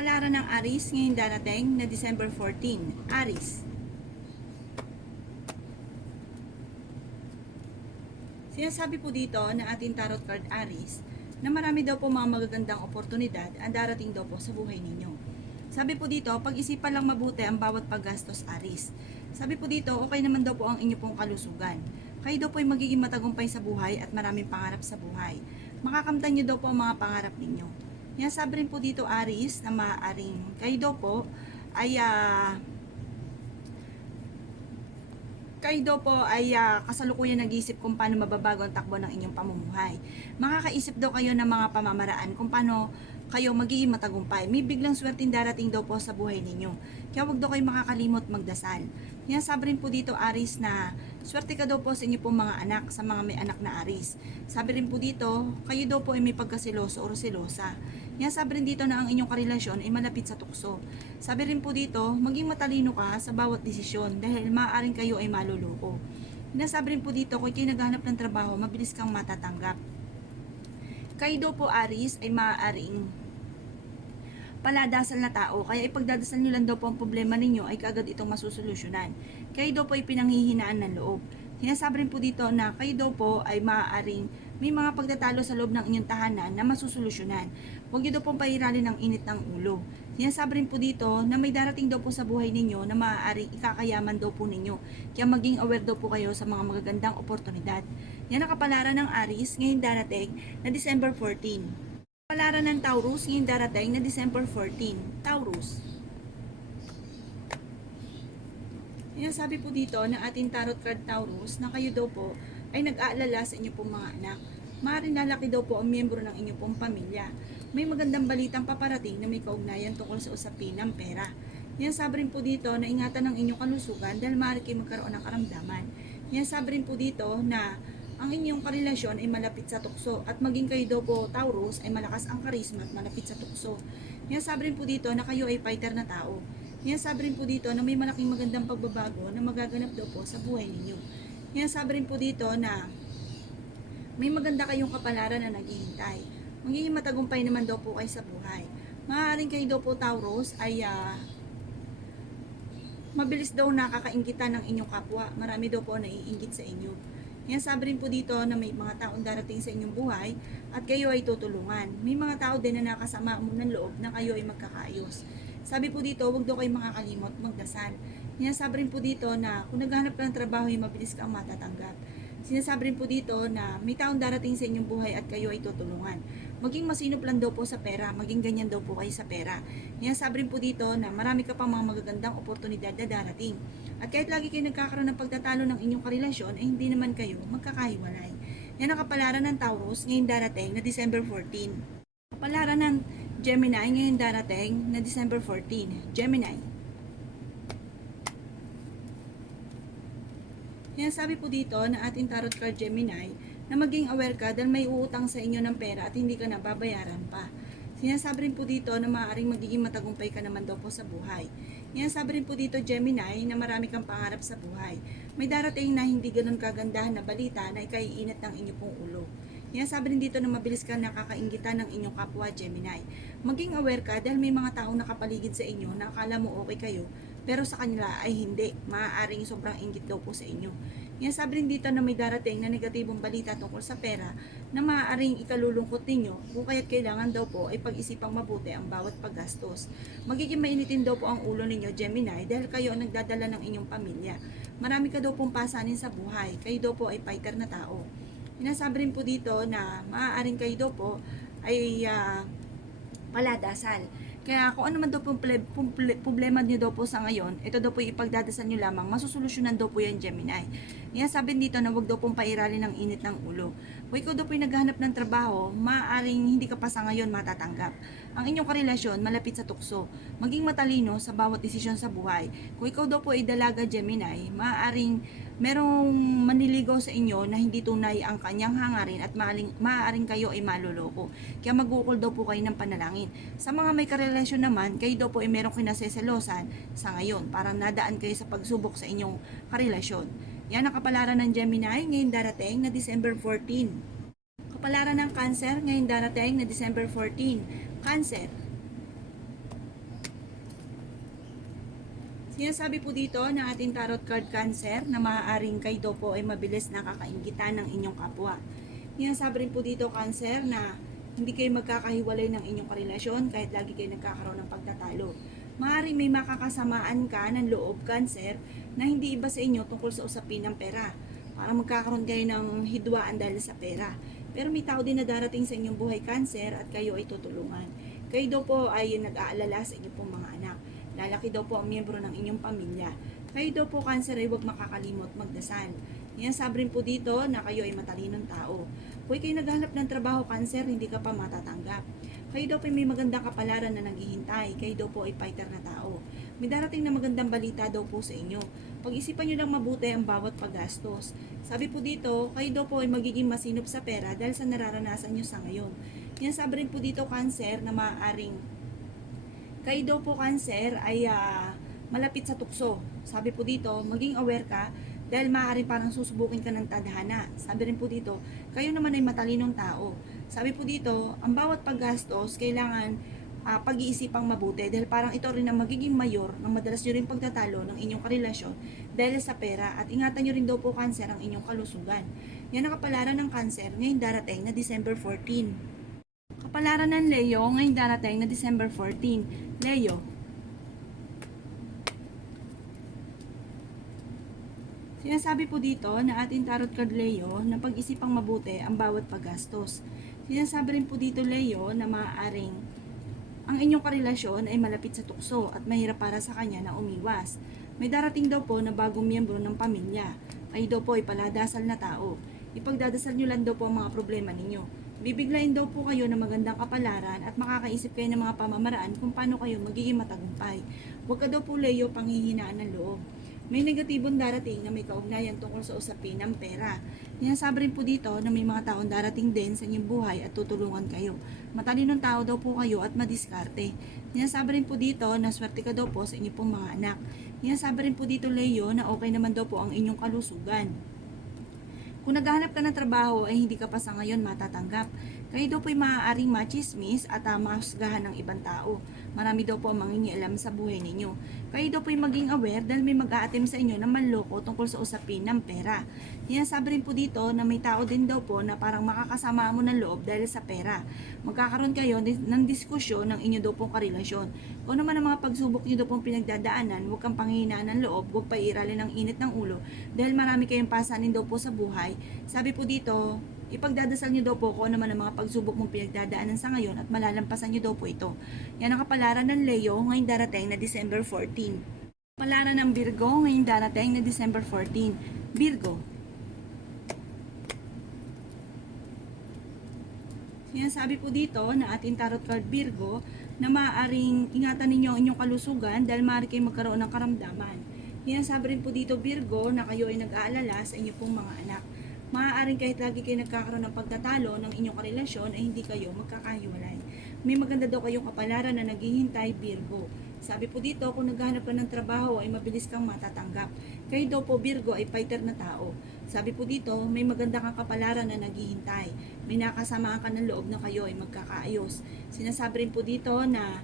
Kapalaran ng Aries ngayong darating na December 14. Aries. Sinasabi po dito na ating tarot card Aries na marami daw po mga magagandang oportunidad ang darating daw po sa buhay ninyo. Sabi po dito, pag-isipan lang mabuti ang bawat paggastos Aries. Sabi po dito, okay naman daw po ang inyo pong kalusugan. Kayo daw po ay magiging matagumpay sa buhay at maraming pangarap sa buhay. Makakamtan nyo daw po ang mga pangarap ninyo. Yan, sabi rin po dito Aries na maaaring kayo daw po ay kasalukuyan nag-iisip kung paano mababago ang takbo ng inyong pamumuhay. Makakaisip daw kayo ng mga pamamaraan kung paano kayo magiging matagumpay. May biglang swerteng darating daw po sa buhay ninyo. Kaya wag daw kayo makakalimot magdasal. Yan, sabi rin po dito Aries na swerte ka daw po sa inyo pong mga anak, sa mga may anak na Aries. Sabi rin po dito, kayo daw po ay may pagkasiloso o selosa. Yan, sabi rin dito na ang inyong karelasyon ay malapit sa tukso. Sabi rin po dito, maging matalino ka sa bawat desisyon dahil maaaring kayo ay maluloko. Sinasabi rin po dito, kung kayo naghahanap ng trabaho, mabilis kang matatanggap. Kayo daw po Aries ay maaaring paladasal na tao, kaya ipagdadasal nyo lang daw po ang problema ninyo ay kaagad itong masusolusyonan. Kayo daw po ay pinanghihinaan ng loob. Sinasabi rin po dito na kayo daw po ay maaaring may mga pagtatalo sa loob ng inyong tahanan na masusolusyonan. Huwag nyo daw pong pairalin ng init ng ulo. Sinasabi rin po dito na may darating daw po sa buhay ninyo na maaaring ikakayaman daw po ninyo. Kaya maging aware daw po kayo sa mga magagandang oportunidad. Yan ang kapalaran ng Aries ngayong darating na December 14. Kapalaran ng Taurus ngayong darating na December 14. Taurus. Yan, sabi po dito na ating tarot card Taurus na kayo daw po ay nag-aalala sa inyo pong mga anak. Maaaring lalaki daw po ang miyembro ng inyong pong pamilya. May magandang balitang paparating na may kaugnayan tungkol sa usapin ng pera. Yan, sabi rin po dito na ingatan ng inyong kalusugan dahil maaari kayo magkaroon ng karamdaman. Yan, sabi rin po dito na ang inyong karelasyon ay malapit sa tukso at maging kayo daw po Taurus ay malakas ang karisma at malapit sa tukso. Yan, sabi rin po dito na kayo ay fighter na tao. Yan, sabi rin po dito na may malaking magandang pagbabago na magaganap daw po sa buhay ninyo. Yan, sabi rin po dito na may maganda kayong kapalaran na naghihintay. Magiging matagumpay naman daw po kayo sa buhay. Maaaring kayo daw po Taurus ay mabilis daw nakakainggitan ng inyong kapwa. Marami daw po naiinggit sa inyo. Yan, sabi rin po dito na may mga taong darating sa inyong buhay at kayo ay tutulungan. May mga tao din na nakasama mo ng loob na kayo ay magkakaayos. Sabi po dito, huwag daw kayo makakalimot magdasal. Yan, sabi rin po dito na kung naghahanap ka ng trabaho, ay mabilis kang matatanggap. Sinasabi rin po dito na may taong darating sa inyong buhay at kayo ay tutulungan. Maging masinop lang daw po sa pera, maging ganyan daw po kayo sa pera. Yan, sabi rin po dito na marami ka pang mga magagandang oportunidad na darating. At kahit lagi kayo nagkakaroon ng pagtatalo ng inyong karelasyon, ay hindi naman kayo magkakahiwalay. Yan ang kapalaran ng Taurus ngayong darating na December 14. Kapalaran ng Gemini ngayong darating na December 14. Gemini. Yan, sabi po dito na ating tarot card Gemini na maging aware ka dahil may uutang sa inyo ng pera at hindi ka na babayaran pa. Sinasabi rin po dito na maaaring magiging matagumpay ka naman daw po sa buhay. Yan, sabi rin po dito Gemini na marami kang pangarap sa buhay. May darating na hindi ganun kagandahan na balita na ikaiinit ng inyong pong ulo. Yan, sabi rin dito na mabilis ka nakakainggitan ng inyong kapwa Gemini. Maging aware ka dahil may mga taong nakapaligid sa inyo na akala mo okay kayo, pero sa kanila ay hindi. Maaaring sobrang inggit daw po sa inyo. Yan, sabi rin dito na may darating na negatibong balita tungkol sa pera na maaaring ikalulungkot ninyo kung kaya't kailangan daw po ay pag-isipang mabuti ang bawat paggastos. Magiging mainitin daw po ang ulo ninyo Gemini dahil kayo ang nagdadala ng inyong pamilya. Marami ka daw pong pasanin sa buhay. Kayo daw po ay fighter na tao. Sinasabi rin po dito na maaaring kayo daw po ay paladasal. Kaya kung ano man daw po problema niyo daw po sa ngayon, ito daw po ipagdadasal niyo lamang, masusolusyonan daw po yan Gemini. Yan, sabi dito na wag daw pong pairalin ng init ng ulo. Kung ikaw daw po naghahanap ng trabaho, maaaring hindi ka pa sa ngayon matatanggap. Ang inyong karelasyon malapit sa tukso. Maging matalino sa bawat desisyon sa buhay. Kung ikaw daw po ay dalaga Gemini, maaaring merong manliligaw sa inyo na hindi tunay ang kanyang hangarin at maaaring kayo ay maluloko. Kaya magukol daw po kayo ng panalangin. Sa mga may karelasyon naman, kayo daw po ay merong kinaseselosan sa ngayon. Parang nadaan kayo sa pagsubok sa inyong karelasyon. Yan ang kapalaran ng Gemini ngayong darating na December 14. Kapalaran ng Cancer ngayong darating na December 14. Cancer. Sinasabi po dito ng ating tarot card Cancer na maaaring kayo daw po ay mabilis nakakaingitan ng inyong kapwa. Sinasabi rin po dito Cancer na hindi kayo magkakahiwalay ng inyong karelasyon kahit lagi kayo nagkakaroon ng pagtatalo. Maaaring may makakasamaan ka ng loob Cancer na hindi iba sa inyo tungkol sa usapin ng pera. Para magkakaroon kayo ng hidwaan dahil sa pera. Pero may tao din na darating sa inyong buhay Cancer at kayo ay tutulungan. Kayo daw po ay nag-aalala sa inyong pong mga anak. Lalaki daw po ang miyembro ng inyong pamilya. Kayo daw po Cancer ay huwag makakalimot magdasal. Sinasabi rin po dito na kayo ay matalinong tao. Kung kayo naghahanap ng trabaho Cancer, hindi ka pa matatanggap. Kayo daw po ay may magandang kapalaran na naghihintay. Kayo daw po ay fighter na tao. May darating na magandang balita daw po sa inyo. Pag-isipan nyo lang mabuti ang bawat paggastos. Sabi po dito, kayo daw po ay magiging masinop sa pera dahil sa nararanasan nyo sa ngayon. Sinasabi rin po dito Cancer na maaaring kayo daw po Cancer ay malapit sa tukso. Sabi po dito, maging aware ka dahil maaaring parang susubukin ka ng tadhana. Sabi rin po dito, kayo naman ay matalinong tao. Sabi po dito, ang bawat paggastos kailangan pag-iisipang mabuti dahil parang ito rin ang magiging mayor ng madalas nyo rin pagtatalo ng inyong karelasyon dahil sa pera at ingatan nyo rin daw po Cancer ang inyong kalusugan. Yan ang kapalaran ng Cancer ngayon darating na December 14. Kapalaran ng Leo ngayon darating na December 14. Leo. Sinasabi po dito na ating tarot card Leo na pag-isipang mabuti ang bawat paggastos. Sinasabi rin po dito Leo na maaaring ang inyong karelasyon ay malapit sa tukso at mahirap para sa kanya na umiwas. May darating daw po na bagong miyembro ng pamilya. Kayo daw po ay paladasal na tao. Ipagdadasal nyo lang daw po ang mga problema ninyo. Bibiglayin daw po kayo ng magandang kapalaran at makakaisip kayo ng mga pamamaraan kung paano kayo magiging matagumpay. Huwag ka daw po Leo panghihinaan ng loob. May negatibong darating na may kaugnayan tungkol sa usapin ng pera. Sinasabi rin po dito na may mga taong darating din sa inyong buhay at tutulungan kayo. Matalinong tao daw po kayo at madiskarte. Sinasabi rin po dito na swerte ka daw po sa inyong pong mga anak. Sinasabi rin po dito Leo na okay naman daw po ang inyong kalusugan. Kung naghahanap ka ng trabaho ay hindi ka pa sa ngayon matatanggap. Kayo daw po ay maaaring machismis at mahusgahan ng ibang tao. Marami daw po ang mangingialam sa buhay ninyo. Kayo daw po ay maging aware dahil may mag-a-attempt sa inyo na manloko tungkol sa usapin ng pera. Sinasabi rin po dito na may tao din daw po na parang makakasama mo ng loob dahil sa pera. Magkakaroon kayo ng diskusyon ng inyo daw pong karelasyon. Kung naman ang mga pagsubok nyo daw pong pinagdadaanan, huwag kang panghihinaan ng loob, huwag pa iralin ng init ng ulo dahil marami kayong pasanin daw po sa buhay. Sabi po dito, ipagdadasal nyo daw po kung ano naman ang mga pagsubok mong pinagdadaanan sa ngayon at malalampasan nyo daw po ito. Yan ang kapalaran ng Leo ngayong darating na December 14. Kapalaran ng Virgo ngayong darating na December 14. Virgo. Sinasabi po dito na ating tarot card Virgo na maaaring ingatan ninyo ang inyong kalusugan dahil maaari kayong magkaroon ng karamdaman. Sinasabi rin po dito Virgo na kayo ay nag-aalala sa inyong pong mga anak. Maaaring kahit lagi kayo nagkakaroon ng pagtatalo ng inyong karelasyon ay hindi kayo magkakahiwalay. May maganda daw kayong kapalaran na naghihintay Virgo. Sabi po dito, kung naghahanap ka ng trabaho ay mabilis kang matatanggap. Kayo daw po Virgo ay fighter na tao. Sabi po dito, may maganda kang kapalaran na naghihintay. May nakasamaan ka ng loob na kayo ay magkakaayos. Sinasabi rin po dito na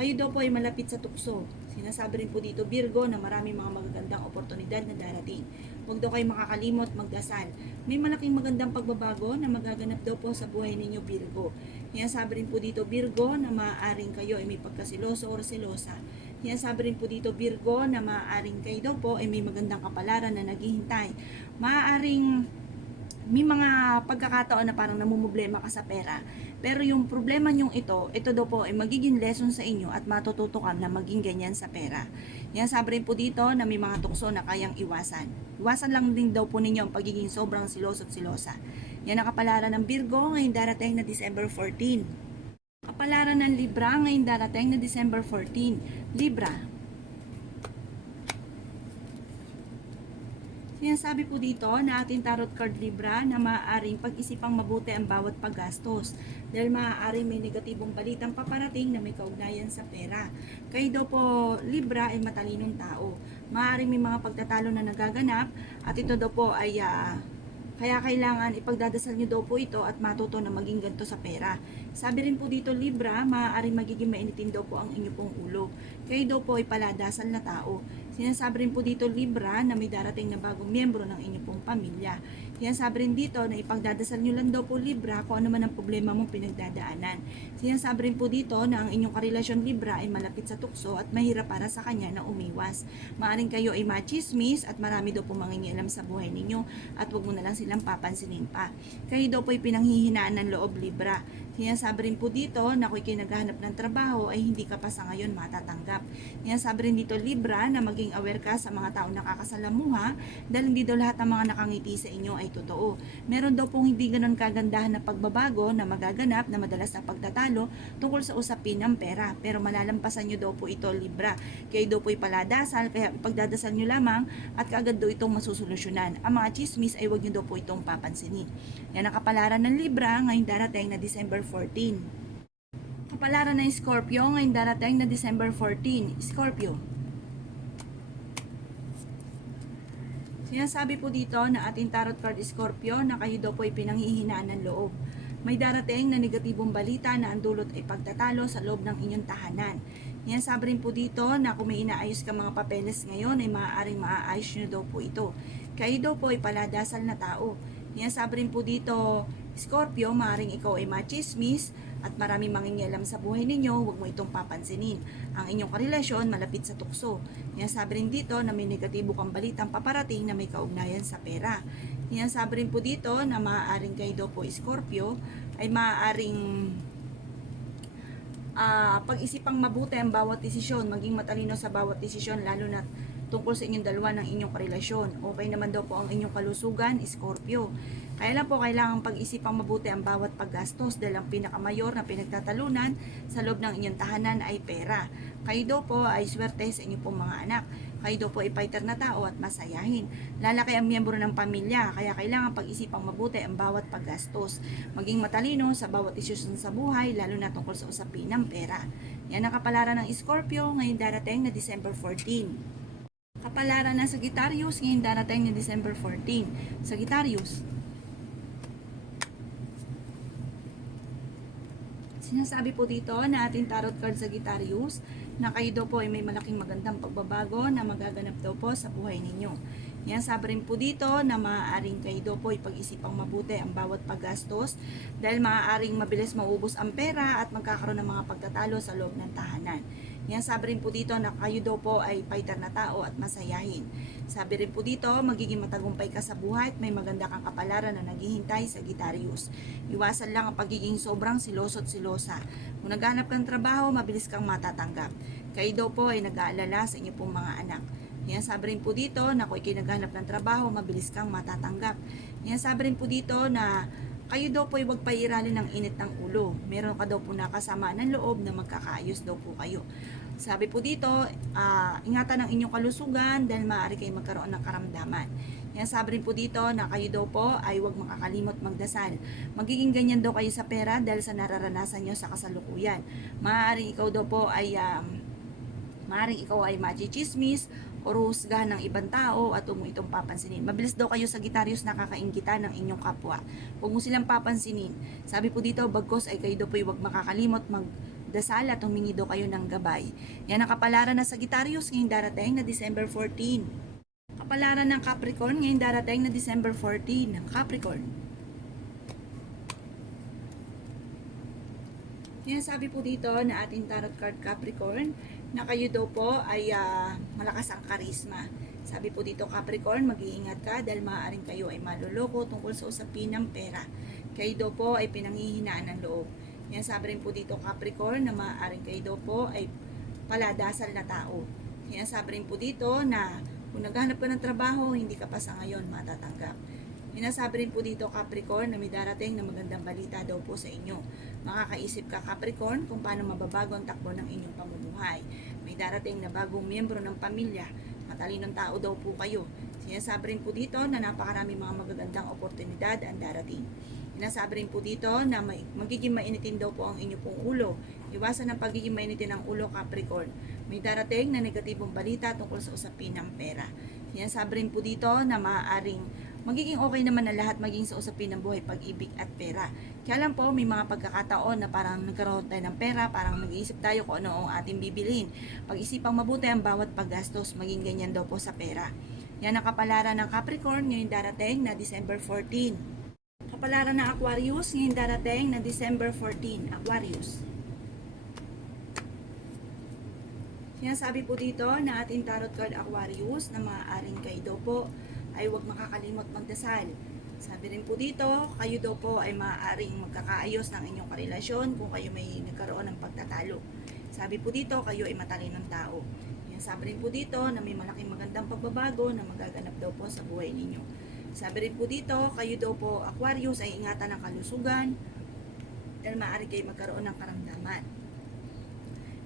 kayo daw po ay malapit sa tukso. Sinasabi rin po dito Virgo na maraming mga magagandang oportunidad na darating. Huwag daw kayo makakalimot magdasal. May malaking magandang pagbabago na magaganap daw po sa buhay ninyo Virgo. Sinasabi rin po dito Virgo na maaaring kayo ay may pagkasiloso o selosa. Sinasabi rin po dito Virgo na maaaring kayo daw po ay may magandang kapalaran na naghihintay. Maaaring may mga pagkakataon na parang namumblema ka sa pera. Pero yung problema nyong ito daw po ay magiging lesson sa inyo at matututo ka na maging ganyan sa pera. Yan sabi rin po dito na may mga tukso na kayang iwasan. Iwasan lang din daw po ninyo ang pagiging sobrang siloso at silosa. Yan ang kapalaran ng Virgo ngayong darating na December 14. Kapalaran ng Libra ngayong darating na December 14. Libra. Sinasabi po dito na ating tarot card Libra na maaaring pag-isipang mabuti ang bawat paggastos dahil maaaring may negatibong balitang paparating na may kaugnayan sa pera. Kayo daw po Libra ay matalinong tao. Maaaring may mga pagtatalo na nagaganap at ito daw po ay kaya kailangan ipagdadasal nyo daw po ito at matuto na maging ganito sa pera. Sabi rin po dito Libra, maaaring magiging mainitin daw po ang inyo pong ulo. Kayo daw po ay paladasal na tao. Sinasabi rin po dito Libra na may darating na bagong miyembro ng inyong pong pamilya. Sinasabi rin dito na ipagdadasal nyo lang daw po Libra kung ano man ang problema mong pinagdadaanan. Sinasabi rin po dito na ang inyong karelasyon Libra ay malapit sa tukso at mahirap para sa kanya na umiwas. Maaring kayo ay machismis at marami daw po mangingialam sa buhay ninyo at huwag mo na lang silang papansinin pa. Kayo daw po ay pinanghihinaan ng loob Libra. Sinasabi rin po dito na kung kinaghahanap ng trabaho ay hindi ka pa sa ngayon matatanggap. Sinasabi rin dito Libra na maging aware ka sa mga taong nakakasalamuha dahil hindi daw lahat ng mga nakangiti sa inyo ay totoo. Meron daw pong hindi ganon kagandahan na pagbabago na magaganap na madalas na pagtatalo tungkol sa usapin ng pera. Pero malalampasan nyo daw po ito Libra. Kayo daw po'y paladasal kaya pagdadasal nyo lamang at kaagad daw itong masusolusyonan. Ang mga chismis ay huwag nyo daw po itong papansinin. Yan ang kapalaran ng Libra ngayong darating na December 14. Kapalaran ng Scorpio ngayong darating na December 14. Scorpio. Sinasabi po dito na ating tarot card Scorpio na kayo daw po ay pinanghihinaan ng loob. May darating na negatibong balita na ang dulot ay pagtatalo sa loob ng inyong tahanan. Sinasabi rin po dito na kung may inaayos ka mga papeles ngayon ay maaaring maaayos nyo daw po ito. Kayo daw po ay paladasal na tao. Sinasabi rin po dito Scorpio, maaaring ikaw ay machismis at maraming mangingialam sa buhay ninyo, huwag mo itong papansinin. Ang inyong karelasyon malapit sa tukso. Sinasabi rin dito na may negatibo kang balitang paparating na may kaugnayan sa pera. Sinasabi rin po dito na maaaring kayo daw po Scorpio ay maaaring pag-isipang mabuti ang bawat desisyon, maging matalino sa bawat desisyon lalo na tungkol sa inyong dalawa ng inyong karelasyon. Okay naman daw po ang inyong kalusugan, Scorpio. Kaya lang po kailangang pag-isipang mabuti ang bawat paggastos dahil ang pinakamayor na pinagtatalunan sa loob ng inyong tahanan ay pera. Kayo daw po ay swerte sa inyong pong mga anak. Kayo daw po ay fighter na tao at masayahin. Lalaki ang miyembro ng pamilya, kaya kailangan pag-isipang mabuti ang bawat paggastos. Maging matalino sa bawat desisyon sa buhay, lalo na tungkol sa usapin ng pera. Yan ang kapalaran ng Scorpio ngayong darating na December 14. Kapalaran ng Sagittarius ngayong darating na December 14. Sagittarius. Sinasabi po dito na ating tarot card Sagittarius na kayo daw po ay may malaking magandang pagbabago na magaganap daw po sa buhay ninyo. Yan, sabi rin po dito na maaaring kayo daw po ay pag-isipang mabuti ang bawat paggastos dahil maaaring mabilis maubos ang pera at magkakaroon ng mga pagtatalo sa loob ng tahanan. Yan, sabi rin po dito na kayo daw po ay fighter na tao at masayahin. Sabi rin po dito, magiging matagumpay ka sa buhay at may maganda kang kapalaran na naghihintay sa Sagittarius. Iwasan lang ang pagiging sobrang siloso at silosa. Kung naghanap kang trabaho, mabilis kang matatanggap. Kayo daw po ay nag-aalala sa inyo pong mga anak. Yan, sabi rin po dito na kung ikay naghanap ng trabaho, mabilis kang matatanggap. Yan, sabi rin po dito na kayo daw po ay huwag pairalin ng init ng ulo. Meron ka daw po nakasama ng loob na magkakaayos daw po kayo. Sabi po dito, ingatan ang inyong kalusugan dahil maaari kayo magkaroon ng karamdaman. Yan, sabi rin po dito na kayo daw po ay huwag makakalimot magdasal. Magiging ganyan daw kayo sa pera dahil sa nararanasan nyo sa kasalukuyan. Maaaring ikaw daw po ay machichismis o husgahan ng ibang tao at huwag mo itong papansinin. Mabilis daw kayo Sagittarius nakakainggitan ng inyong kapwa. Huwag mo silang papansinin. Sabi po dito, bagkos ay kayo daw po huwag makakalimot magdasal at humingi daw kayo ng gabay. Yan ang kapalaran ng Sagittarius ngayong darating na December 14. Kapalaran ng Capricorn ngayong darating na December 14 ng Capricorn. Sabi po dito na ating tarot card Capricorn na kayo daw po ay malakas ang karisma. Sabi po dito Capricorn, mag-iingat ka dahil maaaring kayo ay maluloko tungkol sa usapin ng pera. Kayo daw po ay pinanghihinaan ng loob. Yan, sabi rin po dito Capricorn na maaaring kayo daw po ay paladasal na tao. Yan, sabi rin po dito na kung naghanap ka ng trabaho, hindi ka pa sa ngayon matatanggap. Sinasabi rin po dito Capricorn na may darating na magandang balita daw po sa inyo. Makakaisip ka Capricorn kung paano mababago ang takbo ng inyong pamumuhay. May darating na bagong miyembro ng pamilya. Matalinong tao daw po kayo. Sinasabi rin po dito na napakarami mga magagandang oportunidad ang darating. Sinasabi rin po dito na magiging mainitin daw po ang inyong pong ulo. Iwasan ang pagiging mainitin ng ulo Capricorn. May darating na negatibong balita tungkol sa usapin ng pera. Sinasabi rin po dito na maaaring magiging okay naman na lahat maging sa usapin ng buhay, pag-ibig at pera. Kaya lang po, may mga pagkakataon na parang nagkaroon tayo ng pera, parang nag-iisip tayo kung ano ang ating bibilhin. Pag-isipang mabuti ang bawat paggastos, maging ganyan daw po sa pera. Yan ang kapalaran ng Capricorn ngayong darating na December 14. Kapalaran ng Aquarius ngayong darating na December 14. Aquarius. Sinasabi po dito na ating tarot card Aquarius na maaaring kayo daw po ay huwag makakalimot magdasal. Sabi rin po dito, kayo daw po ay maaaring magkakaayos ng inyong karelasyon kung kayo may nagkaroon ng pagtatalo. Sabi po dito, kayo ay matalinong tao. Yan, sabi rin po dito na may malaking magandang pagbabago na magaganap daw po sa buhay ninyo. Sabi rin po dito, kayo daw po Aquarius ay ingatan ng kalusugan dahil maaari kayo magkaroon ng karamdaman.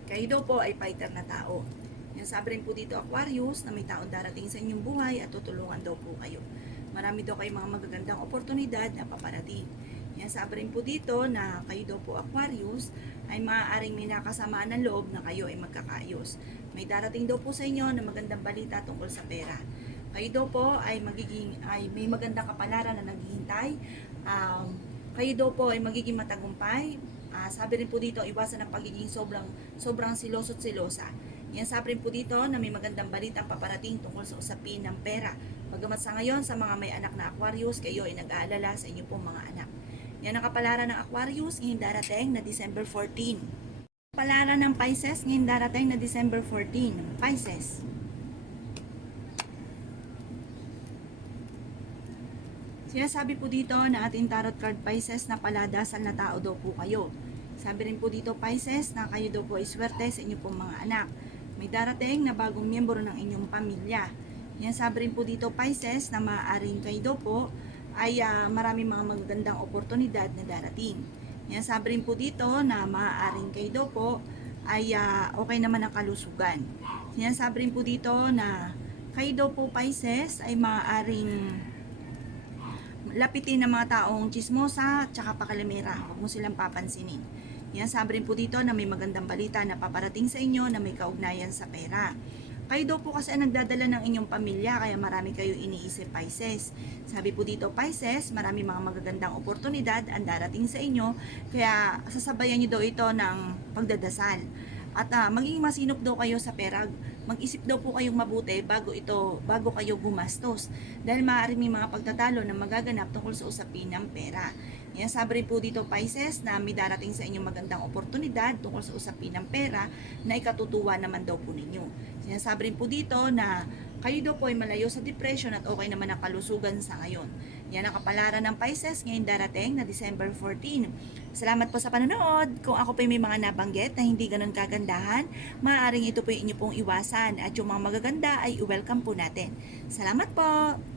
Kayo daw po ay fighter na tao. Yan, sabi rin po dito Aquarius na may taong darating sa inyong buhay at tutulungan daw po kayo. Marami daw kayong mga magagandang oportunidad na paparating. Yan, sabi rin po dito na kayo daw po Aquarius ay maaaring may nakasamaan ng loob na kayo ay magkakaayos. May darating daw po sa inyo na magandang balita tungkol sa pera. Kayo daw po ay may magandang kapalaran na naghihintay. Kayo daw po ay magiging matagumpay. Sabi rin po dito, iwasan ang pagiging sobrang siloso at silosa. Yan, sabi rin po dito na may magandang balita ang paparating tungkol sa usapin ng pera. Bagamat sa ngayon, sa mga may anak na Aquarius, kayo ay nag-aalala sa inyong pong mga anak. Yan ang kapalaran ng Aquarius ngayong darating na December 14. Kapalaran ng Pisces ngayong darating na December 14. Pisces. Sinasabi po dito na ating tarot card Pisces na paladasal na tao daw po kayo. Sabi rin po dito Pisces na kayo daw po ay swerte sa inyong pong mga anak. May darating na bagong miyembro ng inyong pamilya. Yan, sabi rin po dito Pisces na maaaring kayo daw po ay maraming mga magagandang oportunidad na darating. Yan, sabi rin po dito na maaaring kayo daw po ay okay naman ang kalusugan. Yan, sabi rin po dito na kayo daw po Pisces ay maaaring lapitin ng mga taong chismosa at saka pakalamera. Huwag mo silang papansinin. Yan, sabi rin po dito na may magandang balita na paparating sa inyo na may kaugnayan sa pera. Kayo daw po kasi ang nagdadala ng inyong pamilya kaya marami kayo iniisip Pisces. Sabi po dito Pisces, marami mga magagandang oportunidad ang darating sa inyo kaya sasabayan nyo daw ito ng pagdadasal. At maging masinop daw kayo sa pera. Mag-isip daw po kayong mabuti bago kayo gumastos. Dahil maaari may mga pagtatalo na magaganap tungkol sa usapin ng pera. Yan, sabi rin po dito Pisces na may darating sa inyong magandang oportunidad tungkol sa usapin ng pera na ikatutuwa naman daw po ninyo. Sinasabi rin po dito na kayo daw po ay malayo sa depression at okay naman ang kalusugan sa ngayon. Yan ang kapalaran ng Pisces ngayon darating na December 14. Salamat po sa panonood. Kung ako po may mga nabanggit na hindi ganun kagandahan, maaaring ito po yung inyo pong iwasan at yung mga magaganda ay i-welcome po natin. Salamat po!